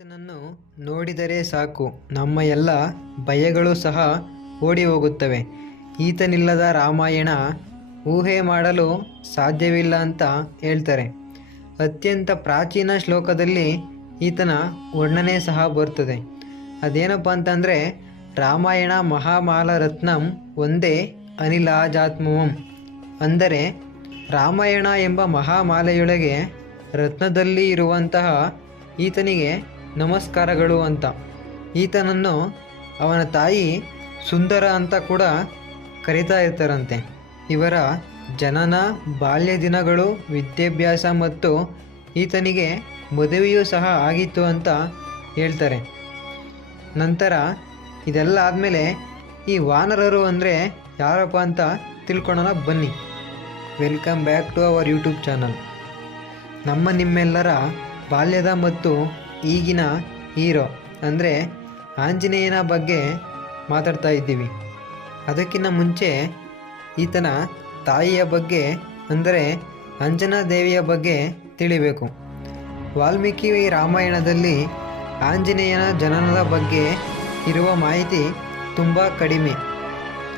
ಈತನನ್ನು ನೋಡಿದರೆ ಸಾಕು. ನಮ್ಮ ಎಲ್ಲ ಭಯಗಳು ಸಹ ಓಡಿ ಹೋಗುತ್ತವೆ ಈತನಿಲ್ಲದ ರಾಮಾಯಣ ಊಹೆ ಮಾಡಲು ಸಾಧ್ಯವಿಲ್ಲ ಅಂತ ಹೇಳ್ತಾರೆ. ಅತ್ಯಂತ ಪ್ರಾಚೀನ ಶ್ಲೋಕದಲ್ಲಿ ಈತನ ವರ್ಣನೆ ಸಹ ಬರ್ತದೆ ಅದೇನಪ್ಪ ಅಂತಂದರೆ, ರಾಮಾಯಣ ಮಹಾಮಾಲ ರತ್ನಂ ಒಂದೇ ಅನಿಲಾಜಾತ್ಮವಂ. ಅಂದರೆ, ರಾಮಾಯಣ ಎಂಬ ಮಹಾಮಾಲೆಯೊಳಗೆ ರತ್ನದಲ್ಲಿ ಇರುವಂತಹ ಈತನಿಗೆ ನಮಸ್ಕಾರಗಳು ಅಂತ. ಈತನನ್ನು ಅವನ ತಾಯಿ ಸುಂದರ ಅಂತ ಕೂಡ ಕರೀತಾ ಇರ್ತಾರಂತೆ. ಇವರ ಜನನ, ಬಾಲ್ಯ ದಿನಗಳು, ವಿದ್ಯಾಭ್ಯಾಸ ಮತ್ತು ಈತನಿಗೆ ಮದುವೆಯೂ ಸಹ ಆಗಿತ್ತು ಅಂತ ಹೇಳ್ತಾರೆ. ನಂತರ ಇದೆಲ್ಲ ಆದಮೇಲೆ ಈ ವಾನರರು ಅಂದರೆ ಯಾರಪ್ಪ ಅಂತ ತಿಳ್ಕೊಳ್ಳೋಣ ಬನ್ನಿ. Welcome back to our YouTube channel. ನಮ್ಮ ನಿಮ್ಮೆಲ್ಲರ ಬಾಲ್ಯದ ಮತ್ತು ಈಗಿನ ಹೀರೋ ಅಂದರೆ ಆಂಜನೇಯನ ಬಗ್ಗೆ ಮಾತಾಡ್ತಾ ಇದ್ದೀವಿ. ಅದಕ್ಕಿಂತ ಮುಂಚೆ ಈತನ ತಾಯಿಯ ಬಗ್ಗೆ ಅಂದರೆ ಅಂಜನಾ ದೇವಿಯ ಬಗ್ಗೆ ತಿಳಿಬೇಕು. ವಾಲ್ಮೀಕಿ ರಾಮಾಯಣದಲ್ಲಿ ಆಂಜನೇಯನ ಜನನದ ಬಗ್ಗೆ ಇರುವ ಮಾಹಿತಿ ತುಂಬ ಕಡಿಮೆ.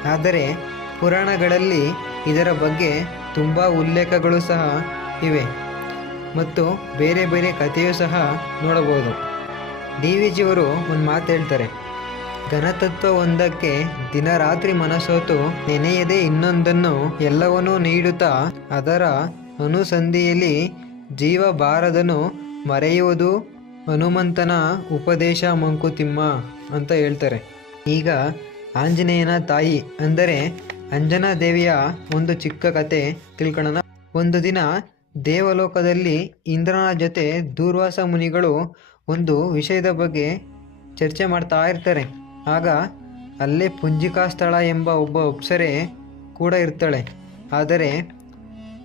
ಆದರೆ ಪುರಾಣಗಳಲ್ಲಿ ಇದರ ಬಗ್ಗೆ ತುಂಬ ಉಲ್ಲೇಖಗಳು ಸಹ ಇವೆ. ಮತ್ತು ಬೇರೆ ಬೇರೆ ಕಥೆಯೂ ಸಹ ನೋಡಬಹುದು. ಡಿ ವಿ ಜಿಯವರು ಒಂದು ಮಾತು ಹೇಳ್ತಾರೆ. ಘನತತ್ವ ಒಂದಕ್ಕೆ ದಿನರಾತ್ರಿ ಮನಸೋತು ನೆನೆಯದೆ ಇನ್ನೊಂದನ್ನು ಎಲ್ಲವನ್ನೂ ನೀಡುತ್ತಾ ಅದರ ಅನುಸಂಧಿಯಲ್ಲಿ ಜೀವ ಬಾರದನು ಮರೆಯುವುದು ಹನುಮಂತನ ಉಪದೇಶ ಮಂಕುತಿಮ್ಮ ಅಂತ ಹೇಳ್ತಾರೆ. ಈಗ ಆಂಜನೇಯನ ತಾಯಿ ಅಂದರೆ ಅಂಜನಾ ದೇವಿಯ ಒಂದು ಚಿಕ್ಕ ಕತೆ ತಿಳ್ಕೊಳ್ಳೋಣ. ಒಂದು ದಿನ ದೇವಲೋಕದಲ್ಲಿ ಇಂದ್ರನ ಜೊತೆ ದೂರ್ವಾಸ ಮುನಿಗಳು ಒಂದು ವಿಷಯದ ಬಗ್ಗೆ ಚರ್ಚೆ ಮಾಡ್ತಾ ಇರ್ತಾರೆ. ಆಗ ಅಲ್ಲೇ ಪುಂಜಿಕಾ ಸ್ಥಳ ಎಂಬ ಒಬ್ಬ ಅಪ್ಸರೆ ಕೂಡ ಇರ್ತಾಳೆ. ಆದರೆ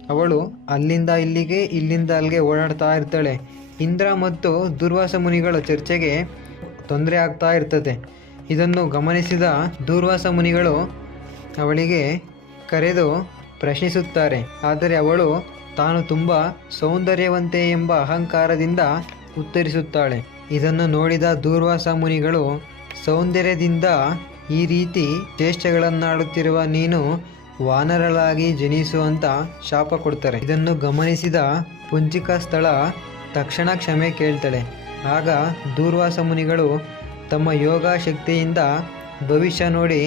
ಅವಳು ಅಲ್ಲಿಂದ ಇಲ್ಲಿಗೆ, ಇಲ್ಲಿಂದ ಅಲ್ಲಿಗೆ ಓಡಾಡ್ತಾ ಇರ್ತಾಳೆ. ಇಂದ್ರ ಮತ್ತು ದುರ್ವಾಸ ಮುನಿಗಳ ಚರ್ಚೆಗೆ ತೊಂದರೆ ಆಗ್ತಾ ಇರ್ತದೆ. ಇದನ್ನು ಗಮನಿಸಿದ ದುರ್ವಾಸ ಮುನಿಗಳು ಅವಳಿಗೆ ಕರೆದು ಪ್ರಶ್ನಿಸುತ್ತಾರೆ. ಆದರೆ ಅವಳು ತಾನು ತುಂಬ ಸೌಂದರ್ಯವಂತೆ ಎಂಬ ಅಹಂಕಾರದಿಂದ ಉತ್ತರಿಸುತ್ತಾಳೆ. ಇದನ್ನು ನೋಡಿದ ದೂರ್ವಾಸ ಮುನಿಗಳು ಸೌಂದರ್ಯದಿಂದ ಈ ರೀತಿ ಚೇಷ್ಟೆಗಳನ್ನಾಡುತ್ತಿರುವ ನೀನು ವಾನರಳಾಗಿ ಜನಿಸು ಅಂತ ಶಾಪ ಕೊಡ್ತಾರೆ. ಇದನ್ನು ಗಮನಿಸಿದ ಪುಂಚಿಕ ಸ್ಥಳ ತಕ್ಷಣ ಕ್ಷಮೆ ಕೇಳ್ತಾಳೆ. ಆಗ ದೂರ್ವಾಸ ಮುನಿಗಳು ತಮ್ಮ ಯೋಗ ಶಕ್ತಿಯಿಂದ ಭವಿಷ್ಯ ನೋಡಿ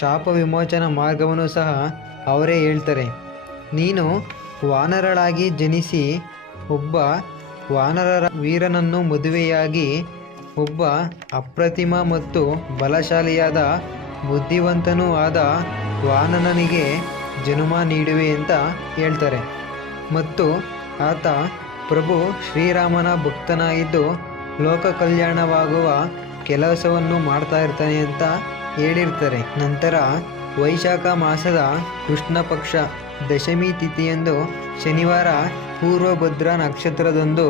ಶಾಪ ವಿಮೋಚನ ಮಾರ್ಗವನ್ನು ಸಹ ಅವರೇ ಹೇಳ್ತಾರೆ. ನೀನು ವಾನರಳಾಗಿ ಜನಿಸಿ ಒಬ್ಬ ವಾನರರ ವೀರನನ್ನು ಮದುವೆಯಾಗಿ ಒಬ್ಬ ಅಪ್ರತಿಮ ಮತ್ತು ಬಲಶಾಲಿಯಾದ ಬುದ್ಧಿವಂತನೂ ಆದ ವಾನನನಿಗೆ ಜನುಮ ನೀಡುವೆ ಅಂತ ಹೇಳ್ತಾರೆ. ಮತ್ತು ಆತ ಪ್ರಭು ಶ್ರೀರಾಮನ ಭಕ್ತನಾಗಿದ್ದು ಲೋಕ ಕಲ್ಯಾಣವಾಗುವ ಕೆಲಸವನ್ನು ಮಾಡ್ತಾ ಇರ್ತಾನೆ ಅಂತ ಹೇಳಿರ್ತಾರೆ. ನಂತರ ವೈಶಾಖ ಮಾಸದ ಕೃಷ್ಣ ಪಕ್ಷ ದಶಮಿ ತಿಥಿಯಂದು ಶನಿವಾರ ಪೂರ್ವಭದ್ರ ನಕ್ಷತ್ರದಂದು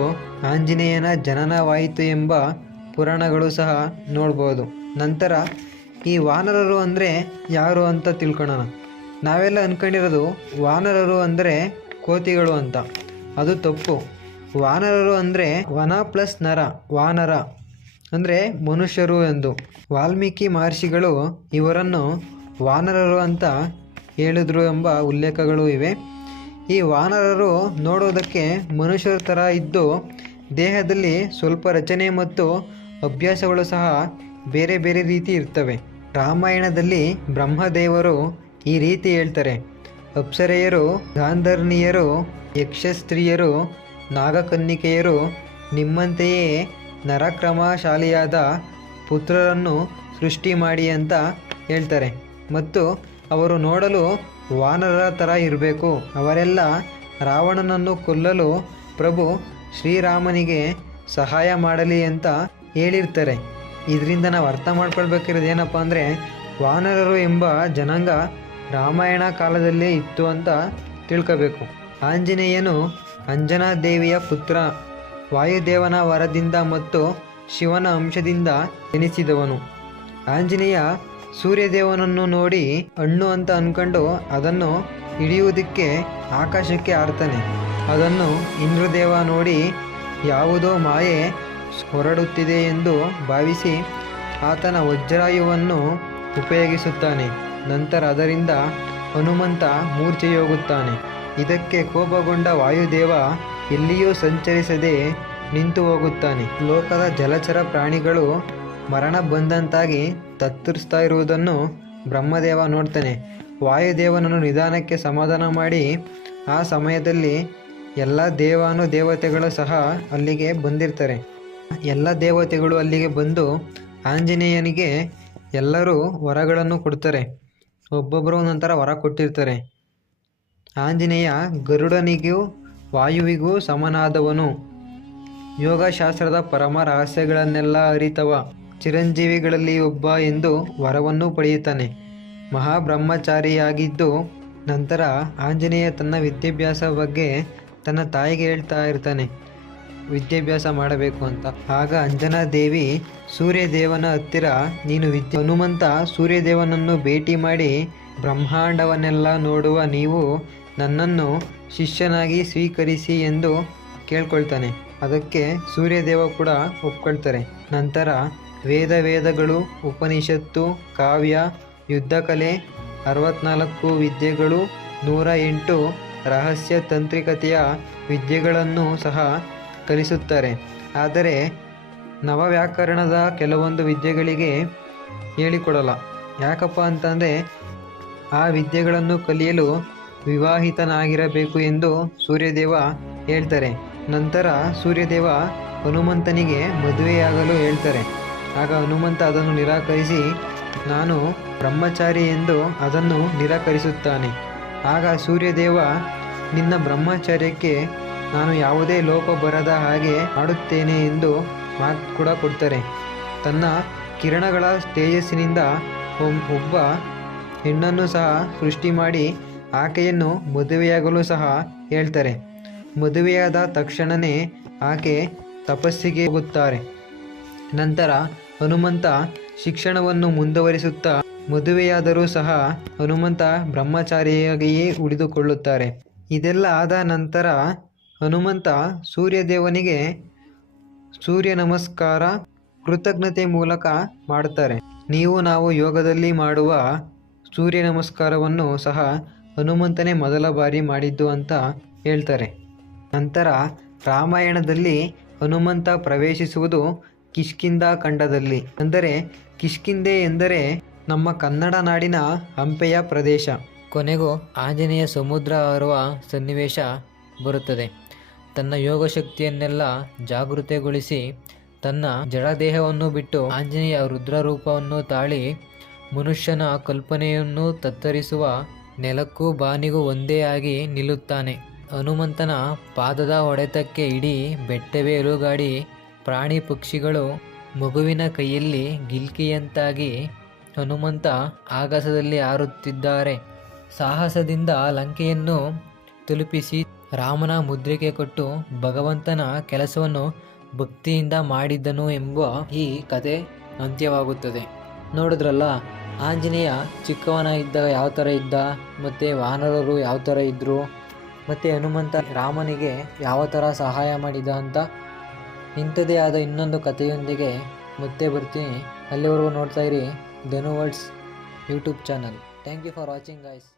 ಆಂಜನೇಯನ ಜನನವಾಯಿತು ಎಂಬ ಪುರಾಣಗಳು ಸಹ ನೋಡ್ಬೋದು. ನಂತರ ಈ ವಾನರರು ಅಂದರೆ ಯಾರು ಅಂತ ತಿಳ್ಕೊಳ್ಳೋಣ ನಾವೆಲ್ಲ ಅಂದ್ಕೊಂಡಿರೋದು ವಾನರರು ಅಂದರೆ ಕೋತಿಗಳು ಅಂತ. ಅದು ತಪ್ಪು. ವಾನರರು ಅಂದರೆ ವನ ಪ್ಲಸ್ ನರ, ವಾನರ ಅಂದರೆ ಮನುಷ್ಯರು ಎಂದು. ವಾಲ್ಮೀಕಿ ಮಹರ್ಷಿಗಳು ಇವರನ್ನು ವಾನರರು ಅಂತ ಹೇಳಿದ್ರು ಎಂಬ ಉಲ್ಲೇಖಗಳು ಇವೆ. ಈ ವಾನರರು ನೋಡೋದಕ್ಕೆ ಮನುಷ್ಯರ ಥರ ಇದ್ದು, ದೇಹದಲ್ಲಿ ಸ್ವಲ್ಪ ರಚನೆ ಮತ್ತು ಅಭ್ಯಾಸಗಳು ಸಹ ಬೇರೆ ಬೇರೆ ರೀತಿ ಇರ್ತವೆ. ರಾಮಾಯಣದಲ್ಲಿ ಬ್ರಹ್ಮದೇವರು ಈ ರೀತಿ ಹೇಳ್ತಾರೆ. ಅಪ್ಸರೆಯರು, ಗಾಂಧರ್ನಿಯರು, ಯಕ್ಷಸ್ತ್ರೀಯರು, ನಾಗಕನ್ನಿಕೆಯರು ನಿಮ್ಮಂತೆಯೇ ನರಕ್ರಮಶಾಲಿಯಾದ ಪುತ್ರರನ್ನು ಸೃಷ್ಟಿ ಮಾಡಿ ಅಂತ ಹೇಳ್ತಾರೆ. ಮತ್ತು ಅವರು ನೋಡಲು ವಾನರರ ಥರ ಇರಬೇಕು. ಅವರೆಲ್ಲ ರಾವಣನನ್ನು ಕೊಲ್ಲಲು ಪ್ರಭು ಶ್ರೀರಾಮನಿಗೆ ಸಹಾಯ ಮಾಡಲಿ ಅಂತ ಹೇಳಿರ್ತಾರೆ. ಇದರಿಂದ ನಾವು ಅರ್ಥ ಮಾಡ್ಕೊಳ್ಬೇಕಿರೋದು ಏನಪ್ಪ ಅಂದರೆ, ವಾನರರು ಎಂಬ ಜನಾಂಗ ರಾಮಾಯಣ ಕಾಲದಲ್ಲೇ ಇತ್ತು ಅಂತ ತಿಳ್ಕೋಬೇಕು. ಆಂಜನೇಯನು ಅಂಜನಾ ದೇವಿಯ ಪುತ್ರ, ವಾಯುದೇವನ ವರದಿಂದ ಮತ್ತು ಶಿವನ ಅಂಶದಿಂದ ಜನಿಸಿದವನು. ಆಂಜನೇಯ ಸೂರ್ಯದೇವನನ್ನು ನೋಡಿ ಹಣ್ಣು ಅಂತ ಅನ್ಕೊಂಡು ಅದನ್ನು ಹಿಡಿಯುವುದಕ್ಕೆ ಆಕಾಶಕ್ಕೆ ಆಡ್ತಾನೆ. ಅದನ್ನು ಇಂದ್ರದೇವ ನೋಡಿ ಯಾವುದೋ ಮಾಯೆ ಹೊರಡುತ್ತಿದೆ ಎಂದು ಭಾವಿಸಿ ಆತನ ವಜ್ರಾಯುವನ್ನು ಉಪಯೋಗಿಸುತ್ತಾನೆ. ನಂತರ ಅದರಿಂದ ಹನುಮಂತ ಮೂರ್ಛೆಯೋಗುತ್ತಾನೆ ಇದಕ್ಕೆ ಕೋಪಗೊಂಡ ವಾಯುದೇವ ಎಲ್ಲಿಯೂ ಸಂಚರಿಸದೆ ನಿಂತು ಹೋಗುತ್ತಾನೆ. ಲೋಕದ ಜಲಚರ ಪ್ರಾಣಿಗಳು ಮರಣ ಬಂದಂತಾಗಿ ತತ್ತರಿಸ್ತಾ ಇರುವುದನ್ನು ಬ್ರಹ್ಮದೇವ ನೋಡ್ತಾನೆ. ವಾಯುದೇವನನ್ನು ನಿಧಾನಕ್ಕೆ ಸಮಾಧಾನ ಮಾಡಿ ಆ ಸಮಯದಲ್ಲಿ ಎಲ್ಲ ದೇವಾನು ದೇವತೆಗಳು ಸಹ ಅಲ್ಲಿಗೆ ಬಂದಿರ್ತಾರೆ. ಎಲ್ಲ ದೇವತೆಗಳು ಅಲ್ಲಿಗೆ ಬಂದು ಆಂಜನೇಯನಿಗೆ ಎಲ್ಲರೂ ವರಗಳನ್ನು ಕೊಡ್ತಾರೆ. ಒಬ್ಬೊಬ್ಬರು ಒಂದೊಂಥರ ವರ ಕೊಟ್ಟಿರ್ತಾರೆ. ಆಂಜನೇಯ ಗರುಡನಿಗೂ ವಾಯುವಿಗೂ ಸಮನಾದವನು. ಯೋಗಶಾಸ್ತ್ರದ ಪರಮ ರಹಸ್ಯಗಳನ್ನೆಲ್ಲ ಅರಿತವ. ಚಿರಂಜೀವಿಗಳಲ್ಲಿ ಒಬ್ಬ ಎಂದು ವರವನ್ನು ಪಡೆಯುತ್ತಾನೆ. ಮಹಾಬ್ರಹ್ಮಚಾರಿಯಾಗಿದ್ದು ನಂತರ ಆಂಜನೇಯ ತನ್ನ ವಿದ್ಯಾಭ್ಯಾಸ ಬಗ್ಗೆ ತನ್ನ ತಾಯಿಗೆ ಹೇಳ್ತಾ ಇರ್ತಾನೆ. ವಿದ್ಯಾಭ್ಯಾಸ ಮಾಡಬೇಕು ಅಂತ. ಆಗ ಅಂಜನಾ ದೇವಿ, ಸೂರ್ಯದೇವನ ಹತ್ತಿರ, ನೀನು ವಿದ್ಯೆ ಹನುಮಂತ ಸೂರ್ಯದೇವನನ್ನು ಭೇಟಿ ಮಾಡಿ, ಬ್ರಹ್ಮಾಂಡವನ್ನೆಲ್ಲ ನೋಡುವ ನೀವು ನನ್ನನ್ನು ಶಿಷ್ಯನಾಗಿ ಸ್ವೀಕರಿಸಿ ಎಂದು ಕೇಳ್ಕೊಳ್ತಾನೆ. ಅದಕ್ಕೆ ಸೂರ್ಯದೇವ ಕೂಡ ಒಪ್ಕೊಳ್ತಾರೆ. ನಂತರ ವೇದ ವೇದಗಳು ಉಪನಿಷತ್ತು, ಕಾವ್ಯ, ಯುದ್ಧಕಲೆ, ಅರವತ್ನಾಲ್ಕು ವಿದ್ಯೆಗಳು, ನೂರ ಎಂಟು ರಹಸ್ಯ ತಾಂತ್ರಿಕತೆಯ ವಿದ್ಯೆಗಳನ್ನು ಸಹ ಕಲಿಸುತ್ತಾರೆ. ಆದರೆ ನವವ್ಯಾಕರಣದ ಕೆಲವೊಂದು ವಿದ್ಯೆಗಳಿಗೆ ಹೇಳಿಕೊಡಲ್ಲ. ಯಾಕಪ್ಪ ಅಂತಂದರೆ ಆ ವಿದ್ಯೆಗಳನ್ನು ಕಲಿಯಲು ವಿವಾಹಿತನಾಗಿರಬೇಕು ಎಂದು ಸೂರ್ಯದೇವ ಹೇಳ್ತಾರೆ. ನಂತರ ಸೂರ್ಯದೇವ ಹನುಮಂತನಿಗೆ ಮದುವೆಯಾಗಲು ಹೇಳ್ತಾರೆ. ಆಗ ಹನುಮಂತ ಅದನ್ನು ನಿರಾಕರಿಸಿ, ನಾನು ಬ್ರಹ್ಮಚಾರಿ ಎಂದು ಅದನ್ನು ನಿರಾಕರಿಸುತ್ತಾನೆ. ಆಗ ಸೂರ್ಯದೇವ, ನಿನ್ನ ಬ್ರಹ್ಮಚಾರ್ಯಕ್ಕೆ ನಾನು ಯಾವುದೇ ಲೋಪ ಬರದ ಹಾಗೆ ಮಾಡುತ್ತೇನೆ ಎಂದು ಮಾತು ಕೂಡ ಕೊಡ್ತಾರೆ. ತನ್ನ ಕಿರಣಗಳ ತೇಜಸ್ಸಿನಿಂದ ಒಬ್ಬ ಹೆಣ್ಣನ್ನು ಸಹ ಸೃಷ್ಟಿ ಮಾಡಿ ಆಕೆಯನ್ನು ಮದುವೆಯಾಗಲು ಸಹ ಹೇಳ್ತಾರೆ. ಮದುವೆಯಾದ ತಕ್ಷಣವೇ ಆಕೆ ತಪಸ್ಸಿಗೆ ಹೋಗುತ್ತಾರೆ. ನಂತರ ಹನುಮಂತ ಶಿಕ್ಷಣವನ್ನು ಮುಂದುವರಿಸುತ್ತಾ ಮದುವೆಯಾದರೂ ಸಹ ಹನುಮಂತ ಬ್ರಹ್ಮಚಾರಿಯಾಗಿಯೇ ಉಳಿದುಕೊಳ್ಳುತ್ತಾರೆ. ಇದೆಲ್ಲ ಆದ ನಂತರ ಹನುಮಂತ ಸೂರ್ಯದೇವನಿಗೆ ಸೂರ್ಯ ನಮಸ್ಕಾರ ಕೃತಜ್ಞತೆ ಮೂಲಕ ಮಾಡುತ್ತಾರೆ. ನೀವು ನಾವು ಯೋಗದಲ್ಲಿ ಮಾಡುವ ಸೂರ್ಯ ನಮಸ್ಕಾರವನ್ನು ಸಹ ಹನುಮಂತನೇ ಮೊದಲ ಬಾರಿ ಮಾಡಿದ್ದು ಅಂತ ಹೇಳ್ತಾರೆ. ನಂತರ ರಾಮಾಯಣದಲ್ಲಿ ಹನುಮಂತ ಪ್ರವೇಶಿಸುವುದು ಕಿಷ್ಕಿಂದ ಖಂಡದಲ್ಲಿ. ಅಂದರೆ ಕಿಷ್ಕಿಂದೆ ಎಂದರೆ ನಮ್ಮ ಕನ್ನಡ ನಾಡಿನ ಹಂಪೆಯ ಪ್ರದೇಶ. ಕೊನೆಗೂ ಆಂಜನೇಯ ಸಮುದ್ರ ಹರುವ ಸನ್ನಿವೇಶ ಬರುತ್ತದೆ. ತನ್ನ ಯೋಗ ಶಕ್ತಿಯನ್ನೆಲ್ಲ ಜಾಗೃತೆಗೊಳಿಸಿ ತನ್ನ ಜಡದೇಹವನ್ನು ಬಿಟ್ಟು ಆಂಜನೇಯ ರುದ್ರ ರೂಪವನ್ನು ತಾಳಿ ಮನುಷ್ಯನ ಕಲ್ಪನೆಯನ್ನು ತತ್ತರಿಸುವ ನೆಲಕ್ಕೂ ಬಾನಿಗೂ ಒಂದೇ ಆಗಿ ನಿಲ್ಲುತ್ತಾನೆ. ಹನುಮಂತನ ಪಾದದ ಹೊಡೆತಕ್ಕೆ ಇಡೀ ಬೆಟ್ಟವೇ ಎಲುಗಾಡಿ ಪ್ರಾಣಿ ಪಕ್ಷಿಗಳು ಮಗುವಿನ ಕೈಯಲ್ಲಿ ಗಿಲ್ಕಿಯಂತಾಗಿ ಹನುಮಂತ ಆಗಸದಲ್ಲಿ ಹಾರುತ್ತಿದ್ದಾರೆ. ಸಾಹಸದಿಂದ ಲಂಕೆಯನ್ನು ತಲುಪಿಸಿ ರಾಮನ ಮುದ್ರಿಕೆ ಕೊಟ್ಟು ಭಗವಂತನ ಕೆಲಸವನ್ನು ಭಕ್ತಿಯಿಂದ ಮಾಡಿದ್ದನು ಎಂಬ ಈ ಕತೆ ಅಂತ್ಯವಾಗುತ್ತದೆ. ನೋಡಿದ್ರಲ್ಲ, ಆಂಜನೇಯ ಚಿಕ್ಕವನ ಇದ್ದಾಗ ಯಾವ ಥರ ಇದ್ದ, ಮತ್ತು ವಾನರರು ಯಾವ ಥರ ಇದ್ದರು ಮತ್ತು ಹನುಮಂತ ರಾಮನಿಗೆ ಯಾವ ಥರ ಸಹಾಯ ಮಾಡಿದ ಅಂತ ಇಂಥದೇ ಆದ ಇನ್ನೊಂದು ಕಥೆಯೊಂದಿಗೆ ಮತ್ತೆ ಬರ್ತೀನಿ. ಅಲ್ಲಿವರೆಗೂ ನೋಡ್ತಾ ಇರಿ Dhanu words YouTube channel. Thank you for watching guys